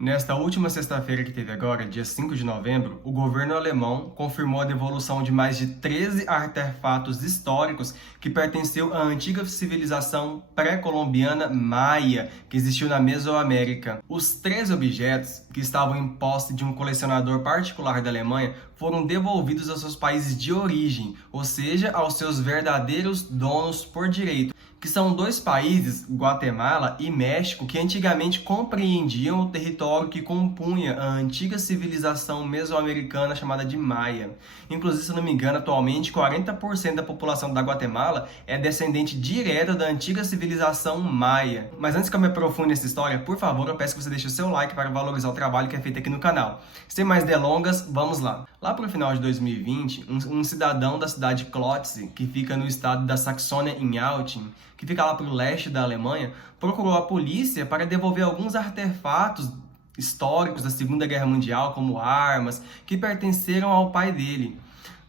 Nesta última sexta-feira que teve agora, dia 5 de novembro, o governo alemão confirmou a devolução de mais de 13 artefatos históricos que pertenciam à antiga civilização pré-colombiana maia, que existiu na Mesoamérica. Os 13 objetos, que estavam em posse de um colecionador particular da Alemanha, foram devolvidos aos seus países de origem, ou seja, aos seus verdadeiros donos por direito, que são dois países, Guatemala e México, que antigamente compreendiam o território que compunha a antiga civilização mesoamericana chamada de Maia. Inclusive, se não me engano, atualmente 40% da população da Guatemala é descendente direta da antiga civilização Maia. Mas antes que eu me aprofunde nessa história, por favor, eu peço que você deixe o seu like para valorizar o trabalho que é feito aqui no canal. Sem mais delongas, vamos lá. Lá para o final de 2020, um cidadão da cidade de Klotz, que fica no estado da Saxônia-Anhalt, que fica lá para o leste da Alemanha, procurou a polícia para devolver alguns artefatos históricos da Segunda Guerra Mundial, como armas, que pertenceram ao pai dele.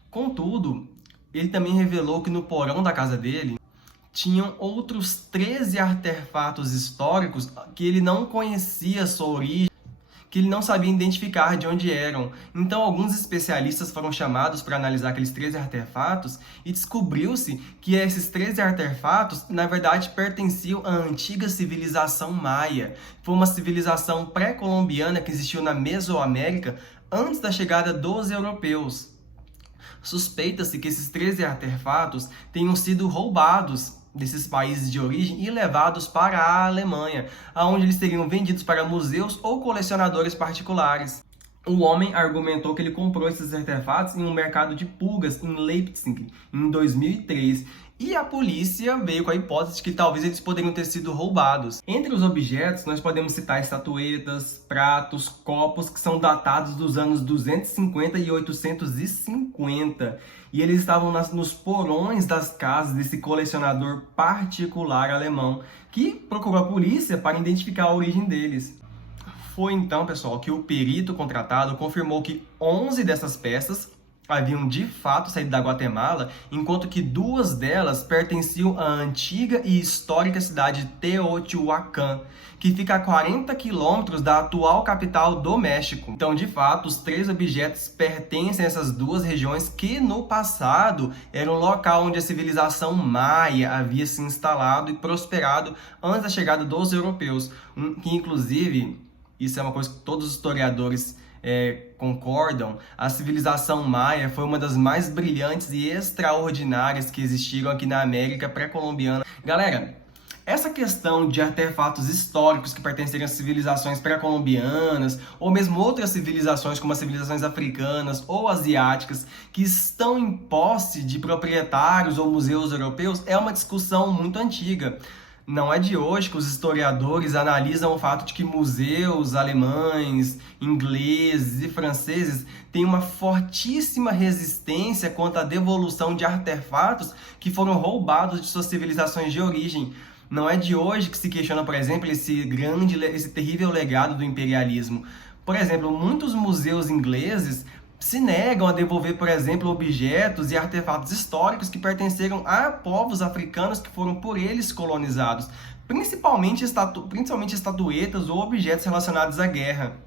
Contudo, ele também revelou que no porão da casa dele tinham outros 13 artefatos históricos que ele não conhecia a sua origem, que ele não sabia identificar de onde eram. Então, alguns especialistas foram chamados para analisar aqueles 13 artefatos e descobriu-se que esses 13 artefatos, na verdade, pertenciam à antiga civilização maia. Foi uma civilização pré-colombiana que existiu na Mesoamérica antes da chegada dos europeus. Suspeita-se que esses 13 artefatos tenham sido roubados desses países de origem e levados para a Alemanha, onde eles seriam vendidos para museus ou colecionadores particulares. O homem argumentou que ele comprou esses artefatos em um mercado de pulgas em Leipzig, em 2003, e a polícia veio com a hipótese de que talvez eles poderiam ter sido roubados. Entre os objetos, nós podemos citar estatuetas, pratos, copos, que são datados dos anos 250 e 850. E eles estavam nos porões das casas desse colecionador particular alemão, que procurou a polícia para identificar a origem deles. Foi então, pessoal, que o perito contratado confirmou que 11 dessas peças haviam de fato saído da Guatemala, enquanto que 2 delas pertenciam à antiga e histórica cidade de Teotihuacan, que fica a 40 quilômetros da atual capital do México. Então, de fato, os 3 objetos pertencem a essas 2 regiões que, no passado, era um local onde a civilização maia havia se instalado e prosperado antes da chegada dos europeus, que, inclusive, isso é uma coisa que todos os historiadores concordam, a civilização maia foi uma das mais brilhantes e extraordinárias que existiram aqui na América pré-colombiana. Galera, essa questão de artefatos históricos que pertencem a civilizações pré-colombianas, ou mesmo outras civilizações como as civilizações africanas ou asiáticas, que estão em posse de proprietários ou museus europeus, é uma discussão muito antiga. Não é de hoje que os historiadores analisam o fato de que museus alemães, ingleses e franceses têm uma fortíssima resistência quanto à devolução de artefatos que foram roubados de suas civilizações de origem. Não é de hoje que se questiona, por exemplo, esse terrível legado do imperialismo. Por exemplo, muitos museus ingleses se negam a devolver, por exemplo, objetos e artefatos históricos que pertenceram a povos africanos que foram por eles colonizados, principalmente estatuetas ou objetos relacionados à guerra.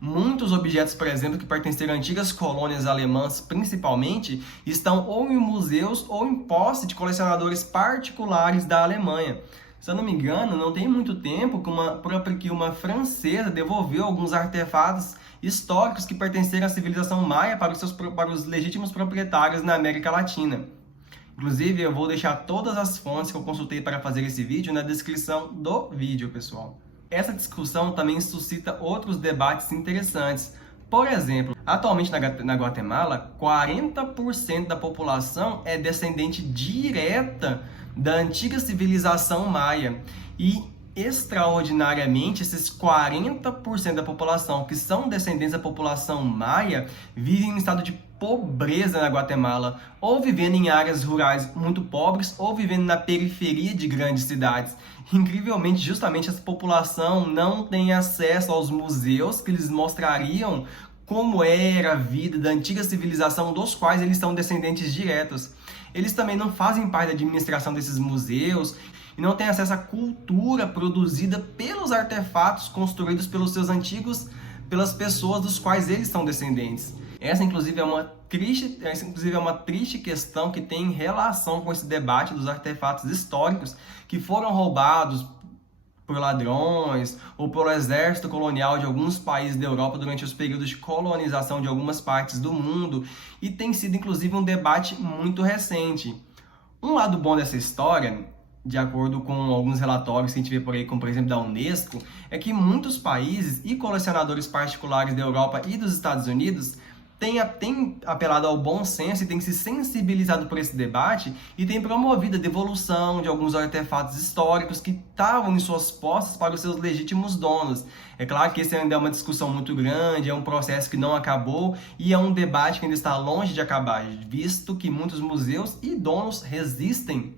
Muitos objetos, por exemplo, que pertenceram a antigas colônias alemãs, principalmente, estão ou em museus ou em posse de colecionadores particulares da Alemanha. Se eu não me engano, não tem muito tempo que uma francesa devolveu alguns artefatos históricos que pertenceram à civilização maia para os legítimos proprietários na América Latina. Inclusive, eu vou deixar todas as fontes que eu consultei para fazer esse vídeo na descrição do vídeo, pessoal. Essa discussão também suscita outros debates interessantes. Por exemplo, atualmente na Guatemala, 40% da população é descendente direta da antiga civilização maia. E, extraordinariamente, esses 40% da população que são descendentes da população maia vivem em estado de pobreza na Guatemala, ou vivendo em áreas rurais muito pobres, ou vivendo na periferia de grandes cidades. Incrivelmente, justamente essa população não tem acesso aos museus que lhes mostrariam como era a vida da antiga civilização dos quais eles são descendentes diretos. Eles também não fazem parte da administração desses museus e não têm acesso à cultura produzida pelos artefatos construídos pelos seus antigos, pelas pessoas dos quais eles são descendentes. Essa, inclusive, é uma triste questão que tem relação com esse debate dos artefatos históricos que foram roubados por ladrões ou pelo exército colonial de alguns países da Europa durante os períodos de colonização de algumas partes do mundo, e tem sido, inclusive, um debate muito recente. Um lado bom dessa história, de acordo com alguns relatórios que a gente vê por aí, como por exemplo da Unesco, é que muitos países e colecionadores particulares da Europa e dos Estados Unidos têm apelado ao bom senso e têm se sensibilizado por esse debate e têm promovido a devolução de alguns artefatos históricos que estavam em suas posses para os seus legítimos donos. É claro que esse ainda é uma discussão muito grande, é um processo que não acabou e é um debate que ainda está longe de acabar, visto que muitos museus e donos resistem,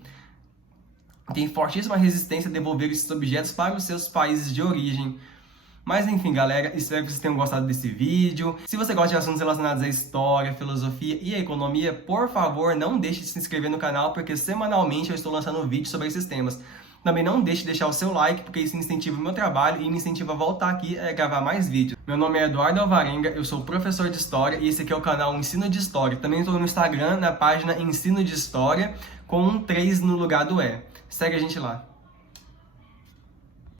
têm fortíssima resistência a devolver esses objetos para os seus países de origem. Mas enfim, galera, espero que vocês tenham gostado desse vídeo. Se você gosta de assuntos relacionados à história, filosofia e à economia, por favor, não deixe de se inscrever no canal, porque semanalmente eu estou lançando vídeos sobre esses temas. Também não deixe de deixar o seu like, porque isso incentiva o meu trabalho e me incentiva a voltar aqui a gravar mais vídeos. Meu nome é Eduardo Alvarenga, eu sou professor de História e esse aqui é o canal Ensino de História. Também estou no Instagram, na página Ensino de História, com um 3 no lugar do E. Segue a gente lá.